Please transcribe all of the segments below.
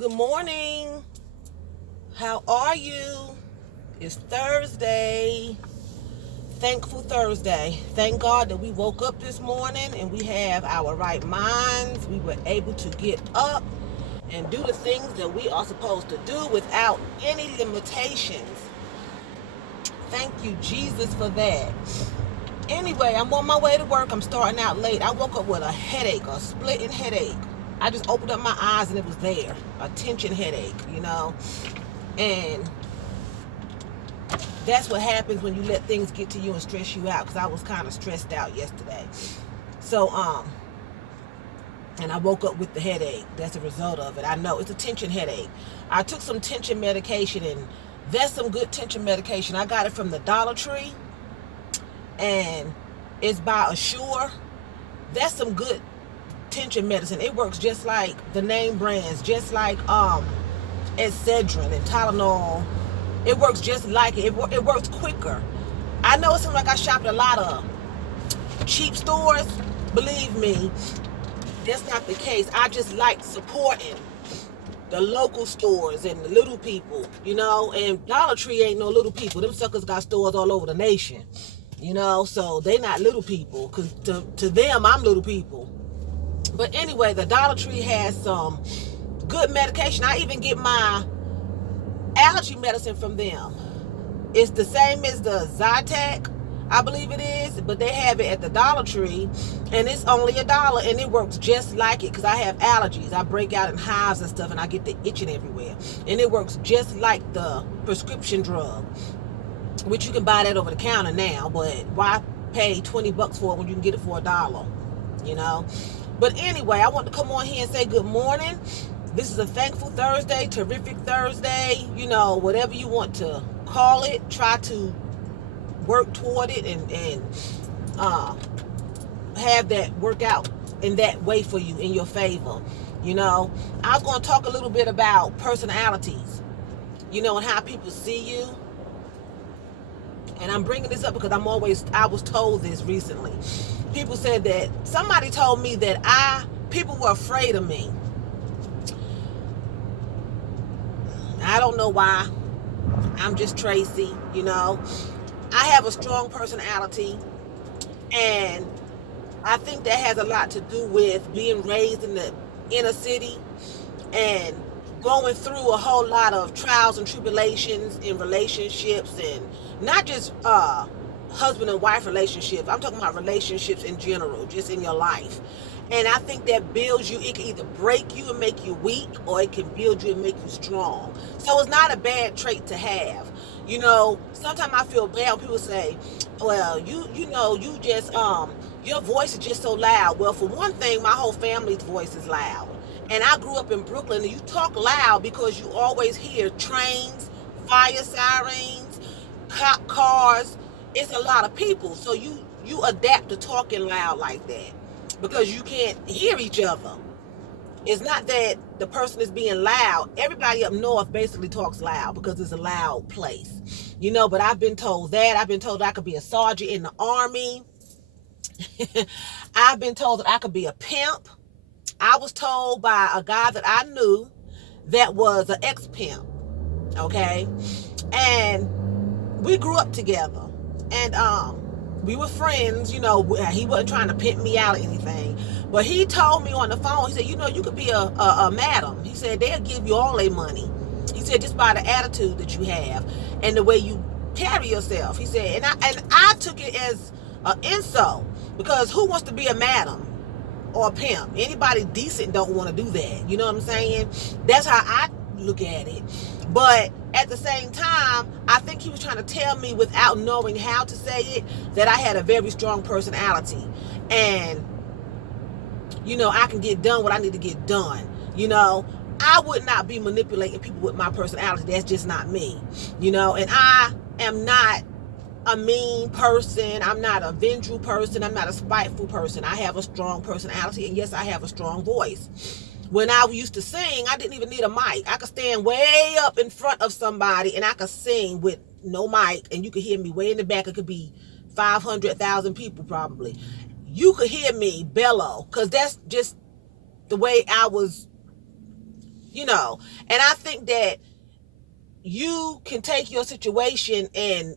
Good morning. How are you? It's Thursday. Thankful Thursday. Thank God that we woke up this morning and we have our right minds. We were able to get up and do the things that we are supposed to do without any limitations. Thank you, Jesus, for that. Anyway, I'm on my way to work. I'm starting out late. I woke up with a headache, a splitting headache. I just opened up my eyes and it was there. A tension headache. And that's what happens when you let things get to you and stress you out, because I was kind of stressed out yesterday. So, and I woke up with the headache. That's a result of it. I know it's a tension headache. I took some tension medication, and that's some good tension medication. I got it from the Dollar Tree, and it's by Assure. That's some good tension medicine. It works just like the name brands, just like Excedrin and Tylenol. It works just like it. It works quicker. I know it seems like I shopped a lot of cheap stores. Believe me, that's not the case. I just like supporting the local stores and the little people. And Dollar Tree ain't no little people. Them suckers got stores all over the nation. So they not little people. Cause to them, I'm little people. But anyway, the Dollar Tree has some good medication. I even get my allergy medicine from them. It's the same as the Zytec, I believe it is, but they have it at the Dollar Tree, and it's only $1, and it works just like it, because I have allergies. I break out in hives and stuff, and I get the itching everywhere. And it works just like the prescription drug, which you can buy that over the counter now, but why pay $20 for it when you can get it for $1? But anyway, I want to come on here and say good morning. This is a thankful Thursday, terrific Thursday, whatever you want to call it. Try to work toward it and have that work out in that way for you, in your favor. I was going to talk a little bit about personalities, and how people see you. And I'm bringing this up because I was told this recently. People said that, somebody told me that people were afraid of me. I don't know why. I'm just Tracy. I have a strong personality, and I think that has a lot to do with being raised in the inner city and going through a whole lot of trials and tribulations in relationships, and not just husband and wife relationships. I'm talking about relationships in general, just in your life. And I think that builds you. It can either break you and make you weak, or it can build you and make you strong. So it's not a bad trait to have. Sometimes I feel bad when people say, well, you just, your voice is just so loud. Well, for one thing, my whole family's voice is loud. And I grew up in Brooklyn, and you talk loud because you always hear trains, fire sirens, cop cars. It's a lot of people. So you adapt to talking loud like that, because you can't hear each other. It's not that the person is being loud. Everybody up north basically talks loud because it's a loud place. But I've been told that. I've been told I could be a sergeant in the Army. I've been told that I could be a pimp. I was told by a guy that I knew that was an ex-pimp. Okay? And we grew up together. And we were friends. He wasn't trying to pimp me out or anything. But he told me on the phone, he said, you could be a madam. He said, they'll give you all their money. He said, just by the attitude that you have and the way you carry yourself. He said, and I took it as an insult, because who wants to be a madam or a pimp? Anybody decent don't want to do that. You know what I'm saying? That's how I look at it. But at the same time, I think he was trying to tell me, without knowing how to say it, that I had a very strong personality. And, I can get done what I need to get done. I would not be manipulating people with my personality. That's just not me. And I am not a mean person. I'm not a vengeful person. I'm not a spiteful person. I have a strong personality, and yes, I have a strong voice. When I used to sing, I didn't even need a mic. I could stand way up in front of somebody, and I could sing with no mic, and you could hear me way in the back. It could be 500,000 people probably. You could hear me bellow, because that's just the way I was you know. And I think that you can take your situation and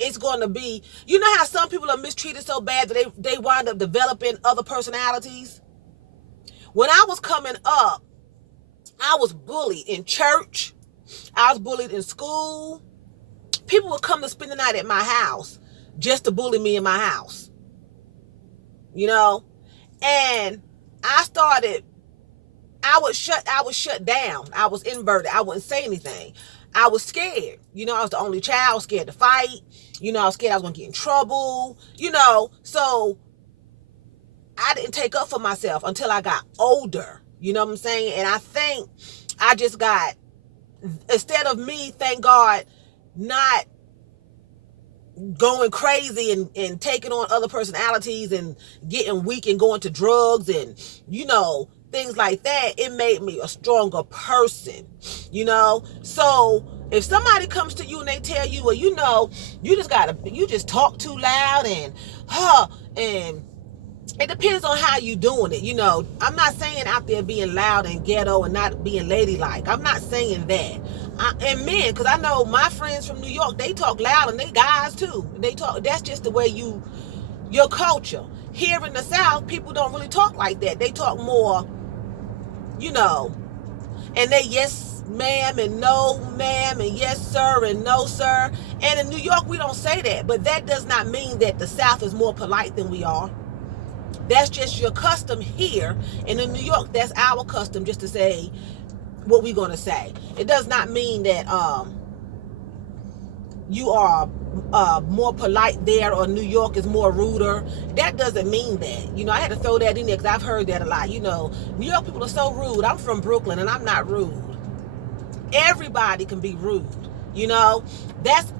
it's going to be, you know how some people are mistreated so bad that they wind up developing other personalities? When I was coming up, I was bullied in church. I was bullied in school. People would come to spend the night at my house just to bully me in my house. You know? And I was shut down. I was inverted. I wouldn't say anything. I was scared. You know, I was the only child. I was scared to fight. You know, I was scared I was going to get in trouble. You know, so I didn't take up for myself until I got older. You know what I'm saying? And I think I just got, instead of me, thank God, not going crazy and taking on other personalities and getting weak and going to drugs and, you know, things like that, it made me a stronger person, you know? So if somebody comes to you and they tell you, well, you know, you just talk too loud and it depends on how you doing it, you know. I'm not saying out there being loud and ghetto and not being ladylike. I'm not saying that. And men, because I know my friends from New York, they talk loud and they guys too. They talk. That's just the way your culture. Here in the South, people don't really talk like that. They talk more, you know, and they yes ma'am and no ma'am and yes sir and no sir. And in New York, we don't say that. But that does not mean that the South is more polite than we are. That's just your custom here. And in New York, that's our custom, just to say what we're going to say. It does not mean that you are more polite there or New York is more ruder. That doesn't mean that. You know, I had to throw that in there because I've heard that a lot. You know, New York people are so rude. I'm from Brooklyn and I'm not rude. Everybody can be rude. You know,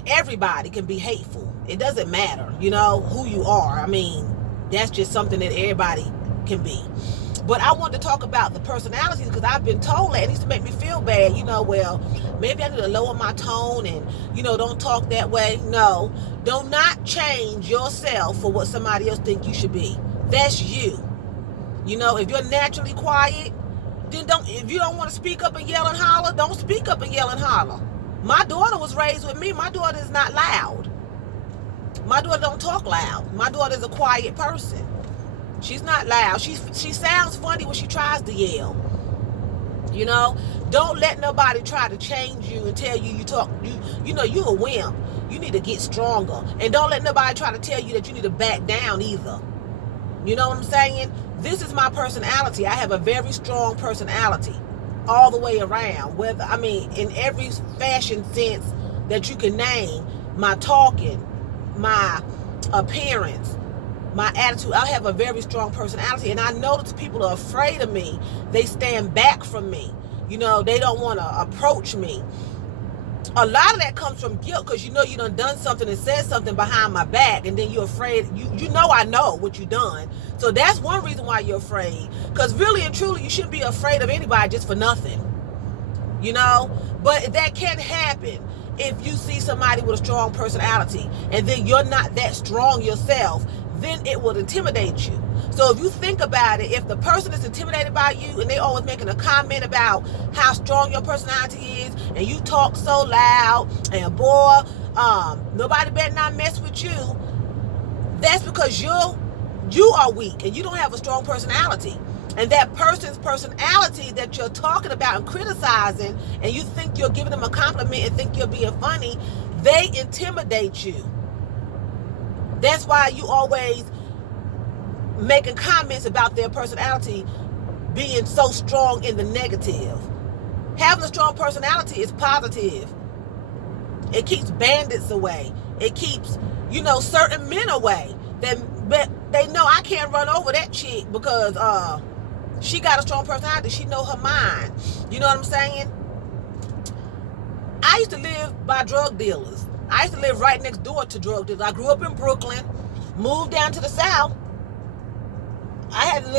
everybody can be hateful. It doesn't matter, you know, who you are. I mean, that's just something that everybody can be. But I wanted to talk about the personalities because I've been told that it used to make me feel bad. You know, well, maybe I need to lower my tone and, you know, don't talk that way. No, do not change yourself for what somebody else think you should be. That's you. You know, if you're naturally quiet, then if you don't want to speak up and yell and holler, don't speak up and yell and holler. My daughter was raised with me. My daughter is not loud. My daughter don't talk loud. My daughter is a quiet person. She's not loud. She sounds funny when she tries to yell. You know, don't let nobody try to change you and tell you you know, you're a wimp. You need to get stronger. And don't let nobody try to tell you that you need to back down either. You know what I'm saying? This is my personality. I have a very strong personality all the way around. In every fashion sense that you can name, my talking, my appearance, my attitude. I have a very strong personality, and I notice people are afraid of me. They stand back from me. You know, they don't want to approach me. A lot of that comes from guilt, because you know you done something and said something behind my back, and then you're afraid. You know I know what you done. So that's one reason why you're afraid. Because really and truly, you shouldn't be afraid of anybody just for nothing. You know? But that can happen if you see somebody with a strong personality, and then you're not that strong yourself, then it will intimidate you. So if you think about it, if the person is intimidated by you and they always making a comment about how strong your personality is, and you talk so loud, and boy, nobody better not mess with you, that's because you are weak and you don't have a strong personality. And that person's personality that you're talking about and criticizing, and you think you're giving them a compliment and think you're being funny, they intimidate you. That's why you always making comments about their personality being so strong in the negative. Having a strong personality is positive. It keeps bandits away. It keeps, you know, certain men away. But they know I can't run over that chick because she got a strong personality. She know her mind. You know what I'm saying? I used to live by drug dealers. I used to live right next door to drug dealers. I grew up in Brooklyn, moved down to the South. I had to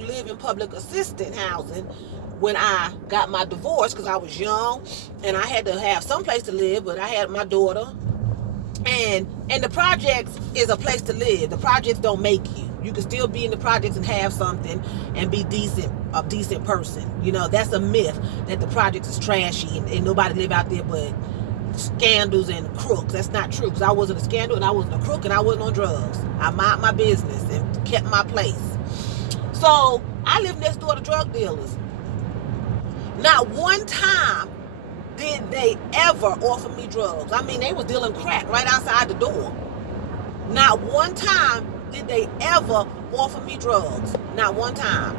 live in public assistance housing when I got my divorce because I was young and I had to have some place to live, but I had my daughter. And the projects is a place to live. The projects don't make you. You can still be in the projects and have something and be decent, a decent person. You know, that's a myth that the projects is trashy and nobody live out there but scandals and crooks. That's not true, because I wasn't a scandal and I wasn't a crook and I wasn't on drugs. I mind my business and kept my place. So I lived next door to drug dealers. Not one time did they ever offer me drugs. I mean, they was dealing crack right outside the door. Not one time did they ever offer me drugs. Not one time.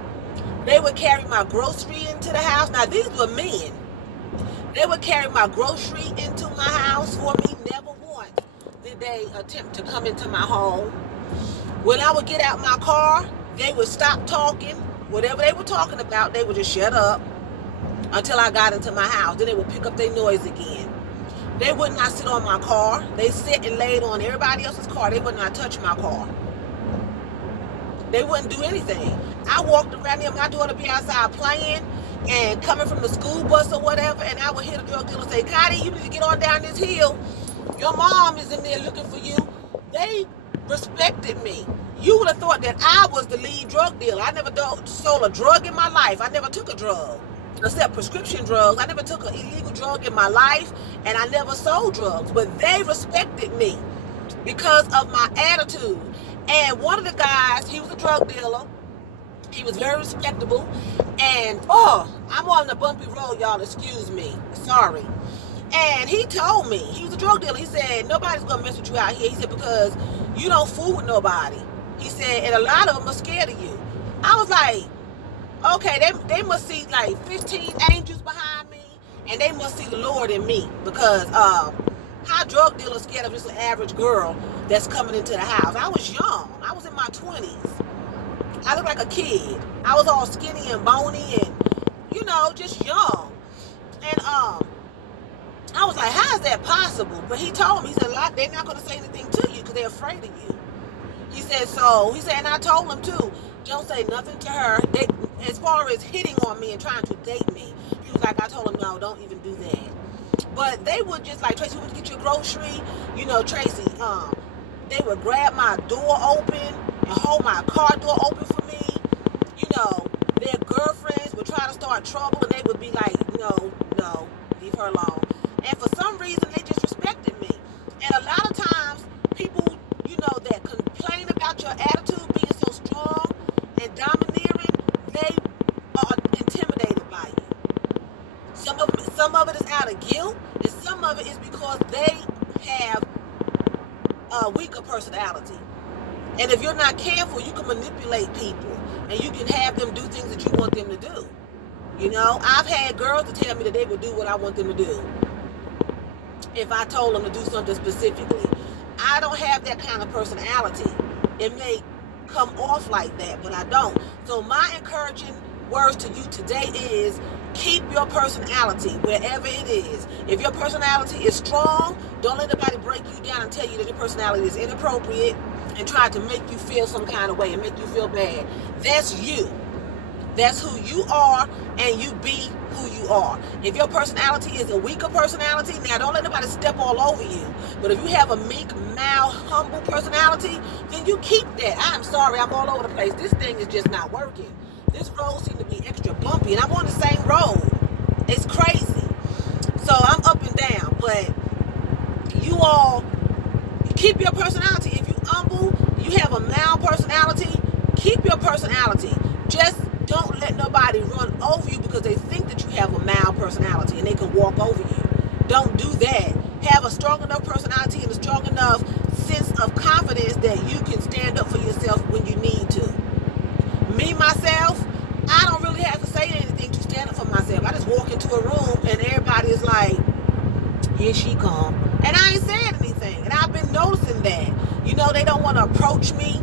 They would carry my grocery into the house. Now, these were men. They would carry my grocery into my house for me. Never once did they attempt to come into my home. When I would get out my car, they would stop talking. Whatever they were talking about, they would just shut up until I got into my house. Then they would pick up their noise again. They would not sit on my car. They sit and laid on everybody else's car. They would not touch my car. They wouldn't do anything. I walked around there, my daughter be outside playing and coming from the school bus or whatever, and I would hear the drug dealer say, Gotti, you need to get on down this hill. Your mom is in there looking for you. They respected me. You would have thought that I was the lead drug dealer. I never sold a drug in my life. I never took a drug, except prescription drugs. I never took an illegal drug in my life, and I never sold drugs. But they respected me because of my attitude. And one of the guys, he was a drug dealer. He was very respectable. And, I'm on the bumpy road, y'all. Excuse me. Sorry. And he told me, he was a drug dealer. He said, nobody's going to mess with you out here. He said, because you don't fool with nobody. He said, and a lot of them are scared of you. I was like, okay, they must see like 15 angels behind me, and they must see the Lord in me, because how drug dealers scared of just an average girl that's coming into the house? I was young. I was in my 20s. I looked like a kid. I was all skinny and bony and, just young. And I was like, how is that possible? But he told me, he said, they're not going to say anything to you because they're afraid of you. He said, and I told him too, don't say nothing to her. As far as hitting on me and trying to date me, he was like, I told him, no, don't even do that. But they would just like, Tracy, you want to get your grocery? Tracy, they would grab my door open and hold my car door open for me. Their girlfriends would try to start trouble, and they would be like, no, leave her alone. And for some reason, they just respected me. And a lot of times, people, that complain about your attitude being so strong and domineering, they are intimidated by you. Some of it is out of guilt, and some of it is because they have a weaker personality. And if you're not careful, you can manipulate people, and you can have them do things that you want them to do. I've had girls to tell me that they would do what I want them to do if I told them to do something specifically. I don't have that kind of personality. It may come off like that, but I don't. So my encouraging words to you today is, keep your personality wherever it is. If your personality is strong, don't let anybody break you down and tell you that your personality is inappropriate and try to make you feel some kind of way and make you feel bad. That's you. That's who you are, and you be who you are. If your personality is a weaker personality, now don't let nobody step all over you. But if you have a meek, mild, humble personality, then you keep that. I'm sorry, I'm all over the place. This thing is just not working. This road seems to be extra bumpy, and I'm on the same road. It's crazy. So I'm up and down, but you all keep your personality. If you humble, you have a mild personality, keep your personality. Just don't let nobody run over you because they think that you have a mild personality and they can walk over you. Don't do that. Have a strong enough personality and a strong enough sense of confidence that you can stand up for yourself when you need to. Me, myself, I don't really have to say anything to stand up for myself. I just walk into a room and everybody is like, here she come. And I ain't saying anything. And I've been noticing that. They don't want to approach me.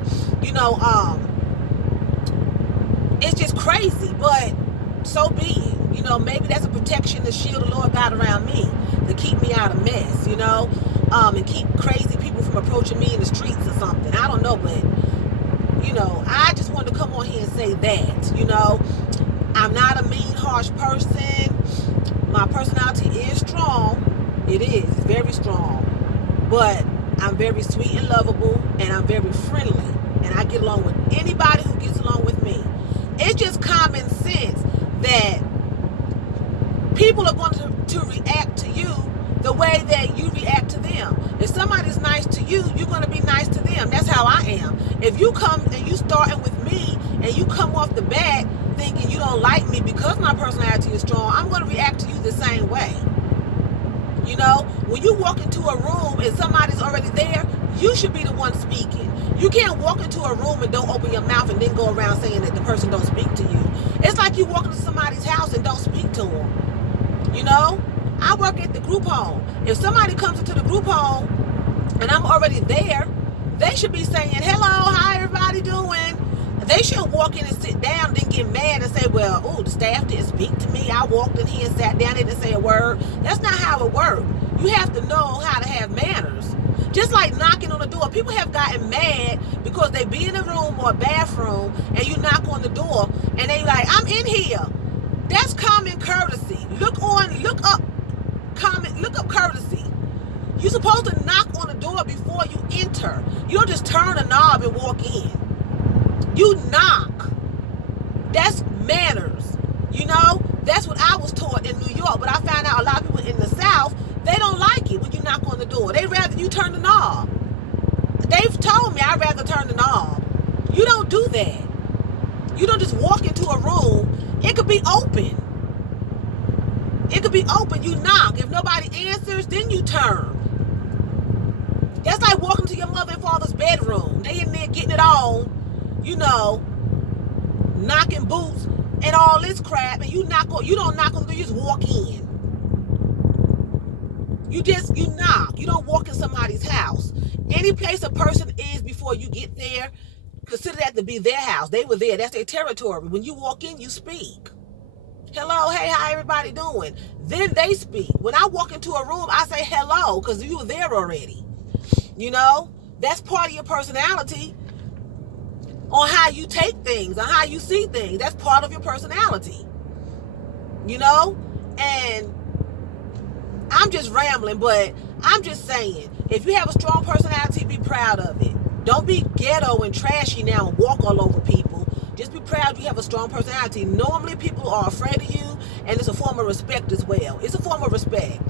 It's just crazy, but so be it. Maybe that's a protection, the shield the Lord got around me to keep me out of mess, and keep crazy people from approaching me in the streets or something. I don't know, but, I just wanted to come on here and say that, I'm not a mean, harsh person. My personality is strong. It is. It's very strong. But I'm very sweet and lovable, and I'm very friendly. and I get along with anybody who gets along with me. It's just common sense that people are going to react to you the way that you react to them. If somebody's nice to you, you're going to be nice to them. That's how I am. If you come and you starting with me and you come off the bat thinking you don't like me because my personality is strong, I'm going to react to you the same way. You know, when you walk into a room and somebody's already there, you should be the one speaking. You can't walk into a room and don't open your mouth and then go around saying that the person don't speak to you. It's like you walk into somebody's house and don't speak to them. You know, I work at the group home. If somebody comes into the group home and I'm already there, they should be saying, hello, how everybody doing? They shouldn't walk in and sit down and then get mad and say, well, oh, the staff didn't speak to me. I walked in here and sat down, they didn't say a word. That's not how it works. You have to know how to have manners. Just like knocking on the door. People have gotten mad because they be in a room or a bathroom and you knock on the door and they like, I'm in here. That's common courtesy. Look up courtesy. You're supposed to knock on the door before you enter. You don't just turn a knob and walk in. You knock. That's manners. You know, that's what I was taught in New York, but I found out a lot of people in the South, they don't like it when you knock on the door. They'd rather you turn the knob. They've told me I'd rather turn the knob. You don't do that. You don't just walk into a room. It could be open. It could be open. You knock. If nobody answers, then you turn. That's like walking to your mother and father's bedroom. They in there getting it on, you know, knocking boots and all this crap, and you don't knock on the door, you just walk in. You knock. You don't walk in somebody's house. Any place a person is before you get there, consider that to be their house. They were there. That's their territory. When you walk in, you speak. Hello, hey, how everybody doing? Then they speak. When I walk into a room, I say hello because you were there already. You know, that's part of your personality on how you take things, on how you see things. That's part of your personality. You know, and I'm just rambling, but I'm just saying, if you have a strong personality, be proud of it. Don't be ghetto and trashy now and walk all over people. Just be proud you have a strong personality. Normally people are afraid of you, and it's a form of respect as well. It's a form of respect.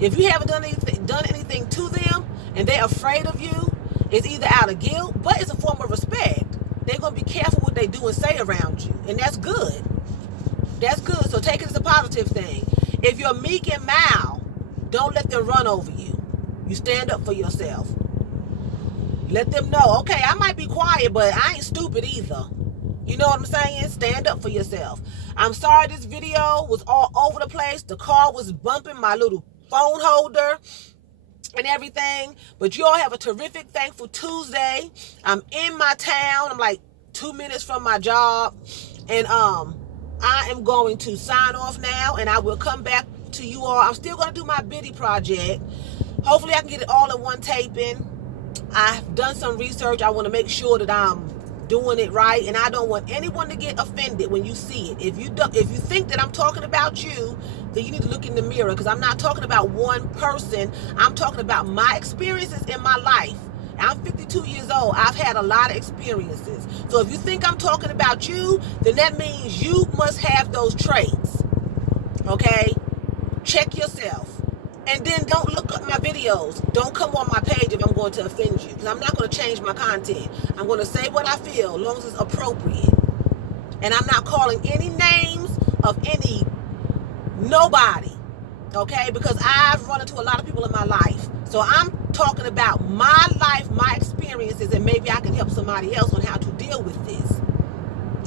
If you haven't done anything to them and they're afraid of you, it's either out of guilt, but it's a form of respect. They're going to be careful what they do and say around you, and that's good. That's good. So take it as a positive thing. If you're meek and mild, don't let them run over you. You stand up for yourself. Let them know, okay, I might be quiet, but I ain't stupid either. You know what I'm saying? Stand up for yourself. I'm sorry this video was all over the place. The car was bumping my little phone holder and everything. But you all have a terrific, thankful Tuesday. I'm in my town. I'm like 2 minutes from my job. And I am going to sign off now, and I will come back to you all. I'm still going to do my Biddy project. Hopefully I can get it all in one taping. I've done some research. I want to make sure that I'm doing it right, and I don't want anyone to get offended when you see it. If you think that I'm talking about you, then you need to look in the mirror, because I'm not talking about one person. I'm talking about my experiences in my life. I'm 52 years old. I've had a lot of experiences. So if you think I'm talking about you, then that means you must have those traits. Okay? Check yourself. And then don't look up my videos. Don't come on my page if I'm going to offend you, because I'm not going to change my content. I'm going to say what I feel as long as it's appropriate. And I'm not calling any names of nobody. Okay? Because I've run into a lot of people in my life. So I'm talking about my life, my experiences, and maybe I can help somebody else on how to deal with this.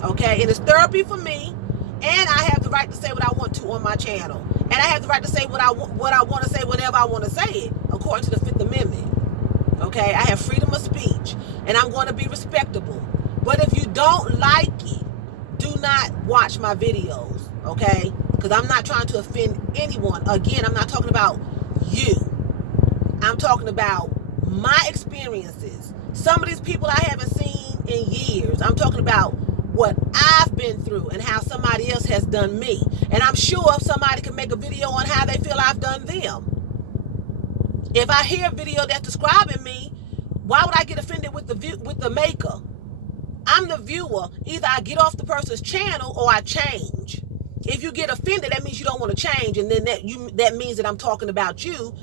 Okay? And it's therapy for me. And I have the right to say what I want to on my channel. And I have the right to say what I want to say whenever I want to say it, according to the Fifth Amendment. Okay? I have freedom of speech. And I'm going to be respectable. But if you don't like it, do not watch my videos. Okay? Because I'm not trying to offend anyone. Again, I'm not talking about you. I'm talking about my experiences. Some of these people I haven't seen in years. I'm talking about what I've been through and how somebody else has done me. And I'm sure somebody can make a video on how they feel I've done them. If I hear a video that's describing me, why would I get offended with the maker? I'm the viewer. Either I get off the person's channel or I change. If you get offended, that means you don't want to change, and then that means that I'm talking about you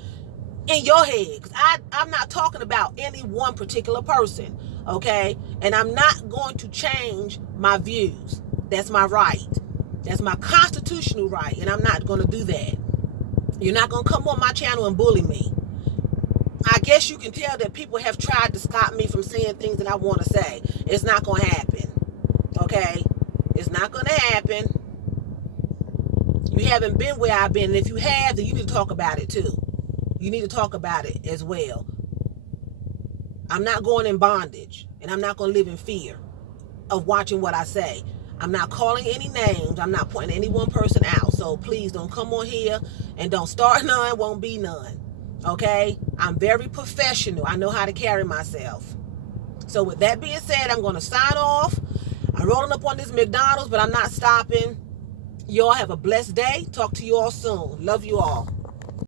in your head. Because I'm not talking about any one particular person, okay? And I'm not going to change my views. That's my right. That's my constitutional right, and I'm not going to do that. You're not going to come on my channel and bully me. I guess you can tell that people have tried to stop me from saying things that I want to say. It's not going to happen, okay? It's not going to happen. You haven't been where I've been, and if you have, then you need to talk about it too. You need to talk about it as well. I'm not going in bondage, and I'm not going to live in fear of watching what I say. I'm not calling any names. I'm not pointing any one person out. So please don't come on here and don't start none, won't be none. Okay? I'm very professional. I know how to carry myself. So with that being said, I'm going to sign off. I'm rolling up on this McDonald's, but I'm not stopping. Y'all have a blessed day. Talk to you all soon. Love you all.